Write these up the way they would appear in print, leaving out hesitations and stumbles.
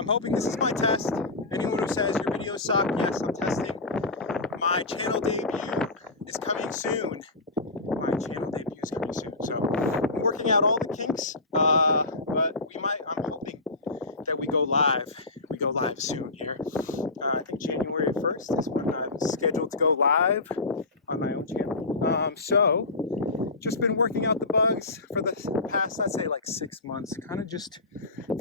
I'm hoping this is my test. Anyone who says your videos suck, yes, I'm testing. My channel debut is coming soon. So I'm working out all the kinks, but I'm hoping that we go live. We go live soon here. I think January 1st is when I'm scheduled to go live on my own channel. So just been working out the bugs for the past, I'd say like 6 months, kind of just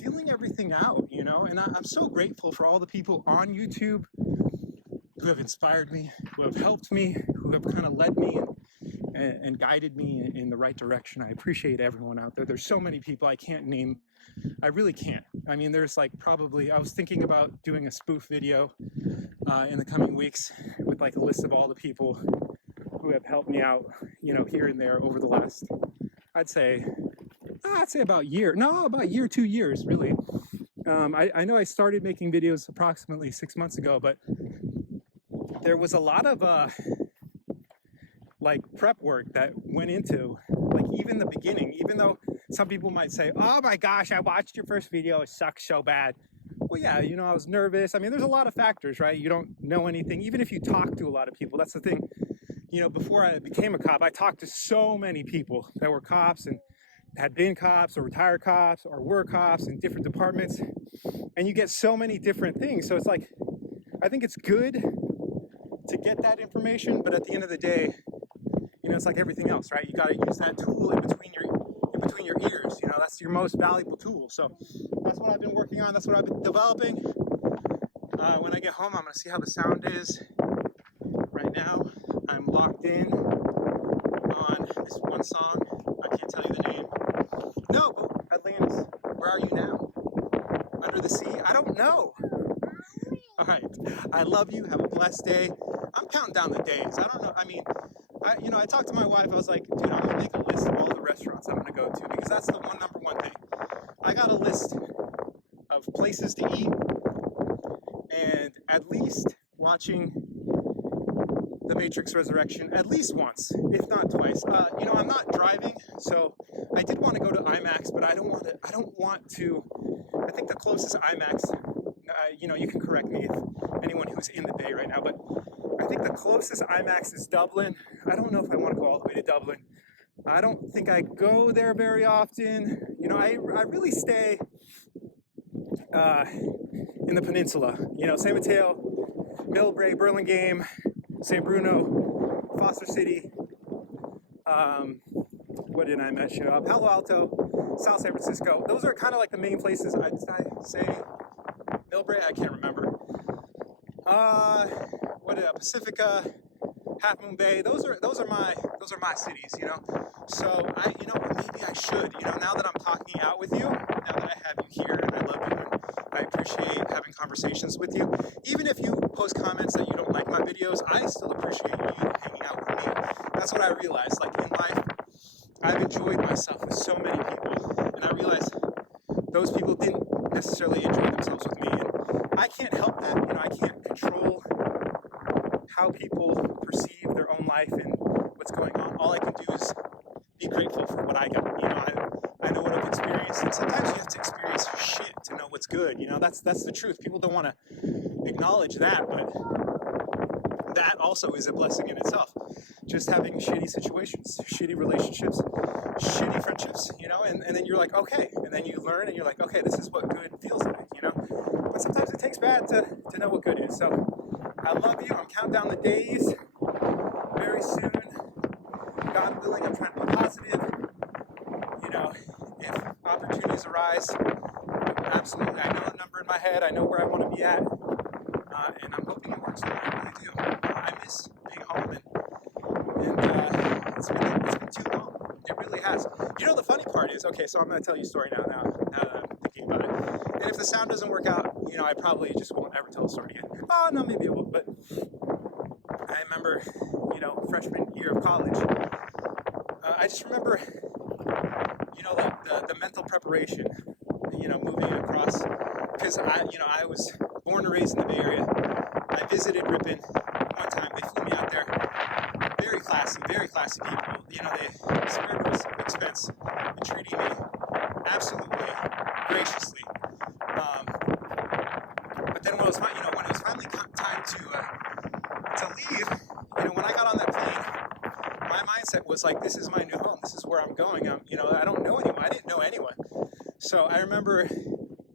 feeling everything out, you know, and I'm so grateful for all the people on YouTube who have inspired me, who have helped me, who have kind of led me and guided me in the right direction. I appreciate everyone out there. There's so many people I can't name. I really can't. I mean, there's like probably, I was thinking about doing a spoof video in the coming weeks with like a list of all the people who have helped me out, you know, here and there over the last, I'd say about year, 2 years, really. I know I started making videos approximately 6 months ago, but there was a lot of like prep work that went into like even the beginning, even though some people might say, oh my gosh, I watched your first video, it sucks so bad. Well, yeah, you know, I was nervous. I mean, there's a lot of factors, right? You don't know anything, even if you talk to a lot of people. That's the thing. You know, before I became a cop, I talked to so many people that were cops and had been cops or retired cops or were cops in different departments, and you get so many different things. So it's like, I think it's good to get that information, but at the end of the day, you know, it's like everything else, right? You got to use that tool in between your ears. You know, that's your most valuable tool. So that's what I've been working on. That's what I've been developing. When I get home, I'm going to see how the sound is. Right now, I'm locked in on this one song. I can't tell you the name. No, Atlantis, where are you now? Under the sea? I don't know. All right. I love you. Have a blessed day. I'm counting down the days. I don't know. I mean, I talked to my wife. I was like, dude, I'm going to make a list of all the restaurants I'm going to go to because that's the number one thing. I got a list of places to eat and at least watching The Matrix Resurrection at least once, if not twice. You know, I'm not driving, so I did want to go to IMAX, but I don't want to. I think the closest IMAX, you know, you can correct me if anyone who's in the Bay right now, but I think the closest IMAX is Dublin. I don't know if I want to go all the way to Dublin. I don't think I go there very often. You know, I really stay in the peninsula. You know, San Mateo, Millbrae, Burlingame, St. Bruno, Foster City. What did I mention? Palo Alto, South San Francisco. Those are kind of like the main places. I'd say Millbrae. I can't remember. Pacifica, Half Moon Bay. Those are my cities. You know. So maybe I should. You know, now that I'm talking out with you, now that I have you here, and I love you, and I appreciate having conversations with you. Even if you post comments that you don't like my videos, I still appreciate you hanging out with me. That's what I realized. Like in life, I've enjoyed myself with so many people, and I realized those people didn't necessarily enjoy themselves with me, and I can't help that. You know, I can't control how people perceive their own life and what's going on. All I can do is be grateful for what I got. You know, I know what I've experienced, and sometimes you have to experience shit to know what's good. You know, that's the truth. People don't want to acknowledge that, but that also is a blessing in itself. Just having shitty situations, shitty relationships, shitty friendships, you know, and then you're like, okay, and then you learn and you're like, okay, this is what good feels like, you know, but sometimes it takes bad to know what good is. So I love you. I'm counting down the days. Very soon, God willing, I'm trying to be positive. You know, if opportunities arise, absolutely, I know the number in my head. I know where I want to be at, and I'm hoping it works. I really do. I miss being home, and it's been too long. It really has. You know, the funny part is, okay, so I'm going to tell you a story now that I'm thinking about it. And if the sound doesn't work out, you know, I probably just won't ever tell the story again. Oh, no, maybe it will. But I remember, you know, freshman year of college, I just remember, you know, the mental preparation, you know, moving across, because I was born and raised in the Bay Area. I visited Ripon one time. They flew me out there. Very classy people. You know, they spared no expense in treating me absolutely graciously. when it was finally time to leave, when I got on that plane, my mindset was like, this is my new home. This is where I'm going. I don't know anyone. I didn't know anyone. So I remember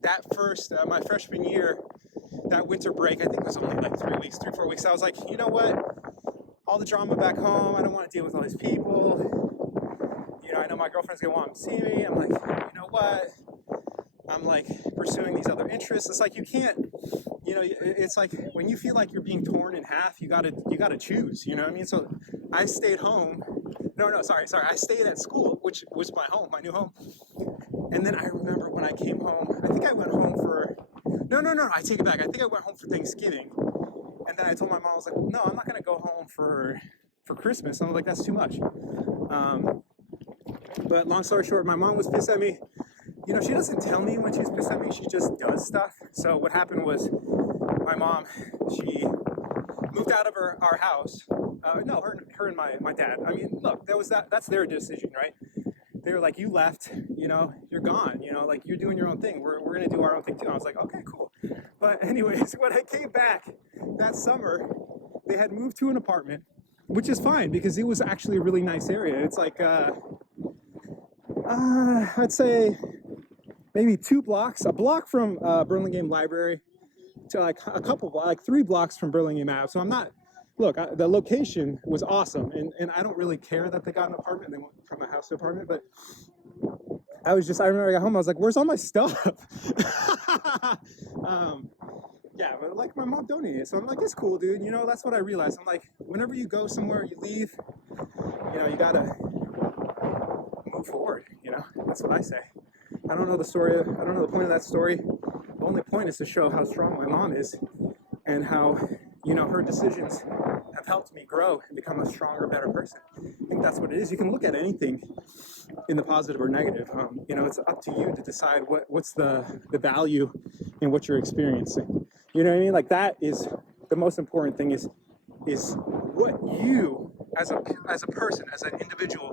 that first, my freshman year, that winter break, I think it was only like 3 weeks, 4 weeks. I was like, you know what? All the drama back home, I don't want to deal with all these people. I know my girlfriend's gonna want to see me. I'm like, you know what? I'm like pursuing these other interests. It's like you can't, it's like when you feel like you're being torn in half, you gotta choose. You know what I mean? So I stayed home. Sorry. I stayed at school, which was my home, my new home. And then I remember when I came home, I think I went home for, no, I take it back. I think I went home for Thanksgiving. And then I told my mom, I was like, no, I'm not gonna go home for Christmas. I was like, that's too much. But long story short, my mom was pissed at me. She doesn't tell me when she's pissed at me, she just does stuff. So what happened was my mom, she moved out of our house. Her and my dad. I mean, look, that's their decision, right? They were like, you left, you're gone, like you're doing your own thing. We're gonna do our own thing too. I was like, okay, cool. But anyways, when I came back that summer, they had moved to an apartment, which is fine because it was actually a really nice area. It's like, I'd say maybe 2 blocks, a block from Burlingame Library to like a couple, like 3 blocks from Burlingame Ave. So the location was awesome. And I don't really care that they got an apartment. They went from a house to apartment, but I remember I got home, I was like, where's all my stuff? Yeah, but like my mom donated it. So I'm like, it's cool, dude. That's what I realized. I'm like, whenever you go somewhere, you leave, you gotta move forward, that's what I say. I don't know the story. I don't know the point of that story. The only point is to show how strong my mom is and how, her decisions have helped me grow and become a stronger, better person. I think that's what it is. You can look at anything in the positive or negative. It's up to you to decide what's the value in what you're experiencing. You know what I mean? Like that is the most important thing is what you as a person, as an individual,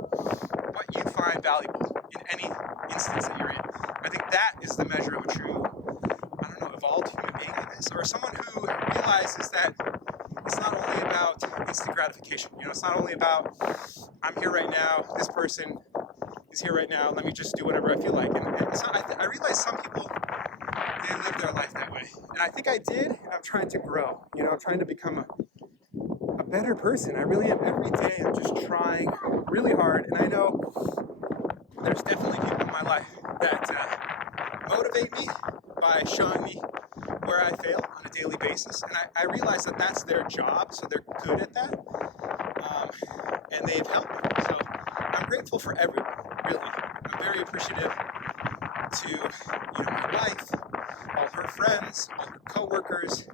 what you find valuable in any instance that you're in. I think that is the measure of a true, evolved human being, I guess, or someone who realizes that it's not only about instant gratification. It's not only about I'm here right now, this person is here right now, let me just do whatever I feel like. And it's not, I realize some people, they live their life that way. And I think I did, and I'm trying to grow. I'm trying to become a better person. I really am. Every day I'm just trying really hard, and I know there's definitely people in my life that motivate me by showing me where I fail on a daily basis, and I realize that that's their job, so they're good at that, and they've helped me. So I'm grateful for everyone, really. I'm very appreciative to my wife, all her friends, all her coworkers.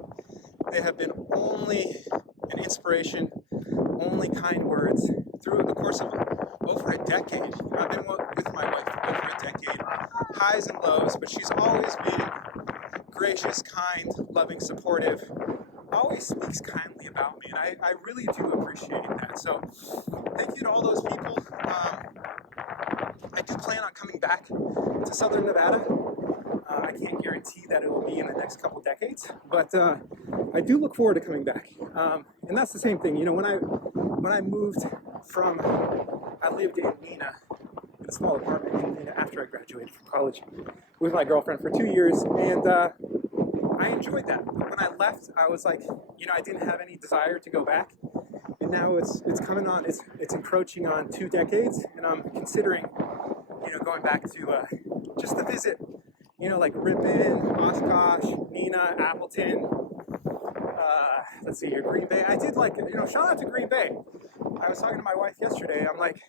They have been only an inspiration, only kind words through the course of over a decade. I've been with my wife for over a decade, highs and lows, but she's always been gracious, kind, loving, supportive, always speaks kindly about me, and I really do appreciate that. So thank you to all those people. I do plan on coming back to Southern Nevada. I can't guarantee that it will be in the next couple decades, but I do look forward to coming back. And that's the same thing. When I moved from, I lived in Neenah, in a small apartment in Neenah after I graduated from college with my girlfriend for 2 years, and I enjoyed that. But when I left, I was like, I didn't have any desire to go back. And now it's coming on, it's encroaching on 2 decades, and I'm considering, going back to just to visit, like Ripon, Oshkosh, Neenah, Appleton, let's see here, Green Bay. I did shout out to Green Bay. I was talking to my wife yesterday. I'm like,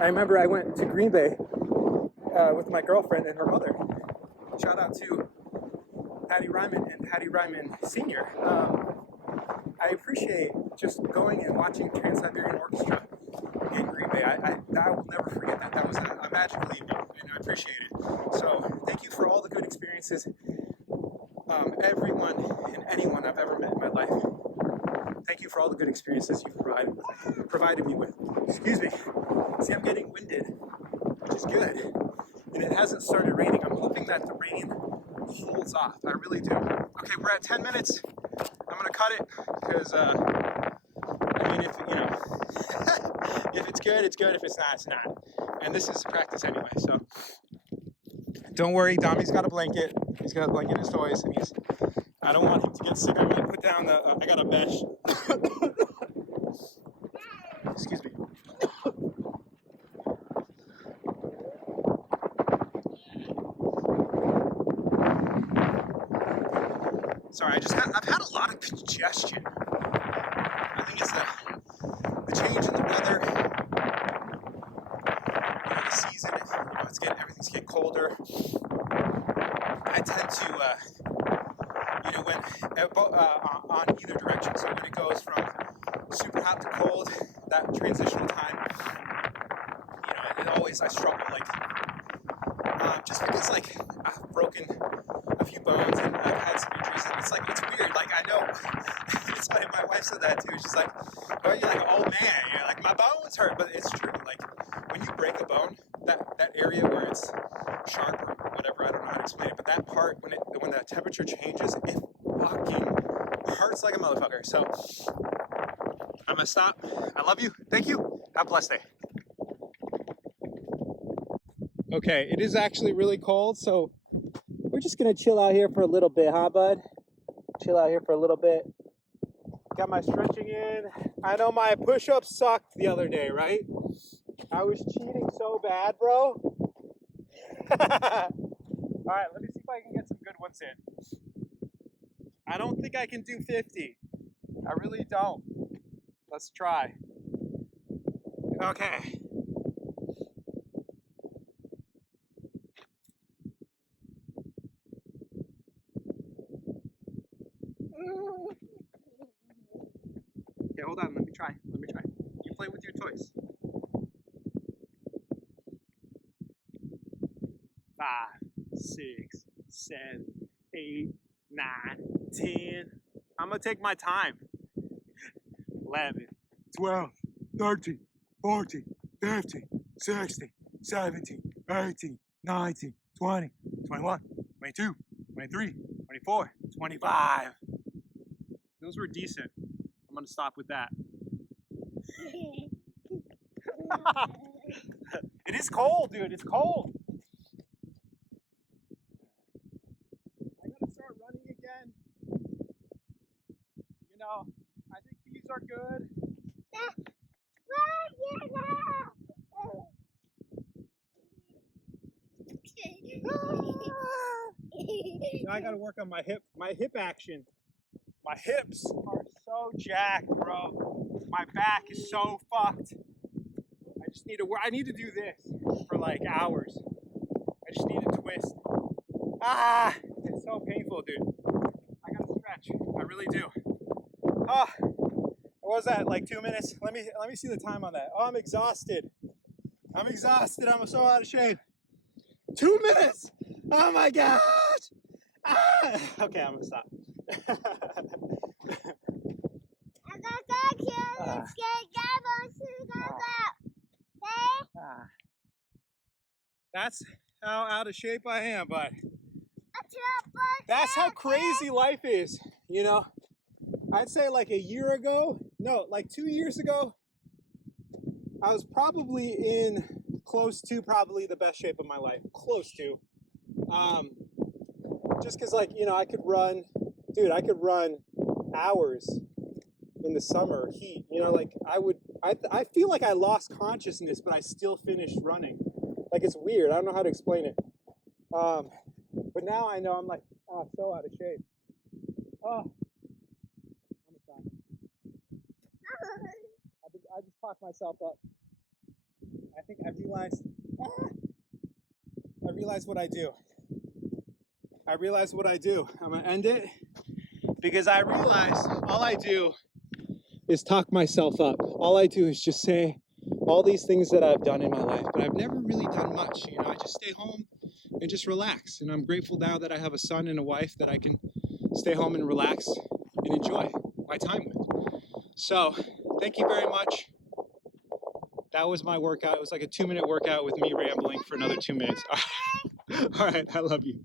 I remember I went to Green Bay with my girlfriend and her mother. Shout out to Patty Ryman and Patty Ryman Sr. I appreciate just going and watching Trans-Siberian Orchestra in Green Bay. I will never forget that. That was a magical evening, and I appreciate it. So thank you for all the good experiences, everyone and anyone I've ever met in my life. Thank you for all the good experiences you've provided me with. Excuse me. See, I'm getting winded, which is good. And it hasn't started raining. I'm hoping that the rain holds off. I really do. Okay, we're at 10 minutes. I'm gonna cut it because I mean, if you know, if it's good, it's good. If it's not, it's not. And this is practice anyway, so don't worry. Dami's got a blanket. He's got a blanket in his toys, and he's. I don't want him to get sick. I'm gonna put down the. I got a mesh. Excuse me. Sorry, I've had a lot of congestion. I think it's the change in the weather, you know, the season, you know, everything's getting colder. I tend to, you know, on either direction, so when it goes from super hot to cold, that transitional time, you know, I struggle, like, just because, like, I've broken a few bones and I've had some injuries, and it's weird, like, I know, it's funny, my wife said that too, she's like, oh, you're like an old man, you're like, my bones hurt, but it's true, like, when you break a bone, that area where it's sharp or whatever, I don't know how to explain it, but that part, when the temperature changes, it fucking hurts like a motherfucker, so, I'm gonna stop, I love you, thank you, have a blessed day. Okay, it is actually really cold, so we're just gonna chill out here for a little bit, huh, bud? Chill out here for a little bit. Got my stretching in. I know my push-ups sucked the other day, right? I was cheating so bad, bro. All right, let me see if I can get some good ones in. I don't think I can do 50. I really don't. Let's try. Okay. Okay, hold on, let me try. You play with your toys. 5, 6, 7, 8, 9, 10. I'm gonna take my time. 11, 12, 13, 14, 15, 16, 17, 18, 19, 20, 21, 22, 23, 24, 25. Those were decent. I'm gonna stop with that. It is cold, dude. It's cold. I gotta start running again. You know, I think these are good. Now I gotta work on my hip action. My hips are so jacked, bro. My back is so fucked. I just need to work. I need to do this for like hours. I just need to twist. Ah, it's so painful, dude. I gotta stretch. I really do. Oh, what was that? Like 2 minutes? Let me see the time on that. Oh, I'm exhausted. I'm so out of shape. 2 minutes. Oh my gosh. Ah. Okay, I'm gonna stop. That's how out of shape I am, but that's how crazy life is, you know? I'd say like a year ago, no, like 2 years ago, I was probably in close to probably the best shape of my life. Close to. Just because, like, you know, I could run hours in the summer heat. You know, like I feel like I lost consciousness, but I still finished running. Like, it's weird. I don't know how to explain it. But now I know I'm like, oh, so out of shape. Oh, I'm sorry. I just talked myself up. I think I realized what I do. I'm gonna end it because I realized all I do is talk myself up. All I do is just say all these things that I've done in my life, but I've never really done much. You know, I just stay home and just relax. And I'm grateful now that I have a son and a wife that I can stay home and relax and enjoy my time with. So thank you very much. That was my workout. It was like a 2-minute workout with me rambling for another 2 minutes. All right, I love you.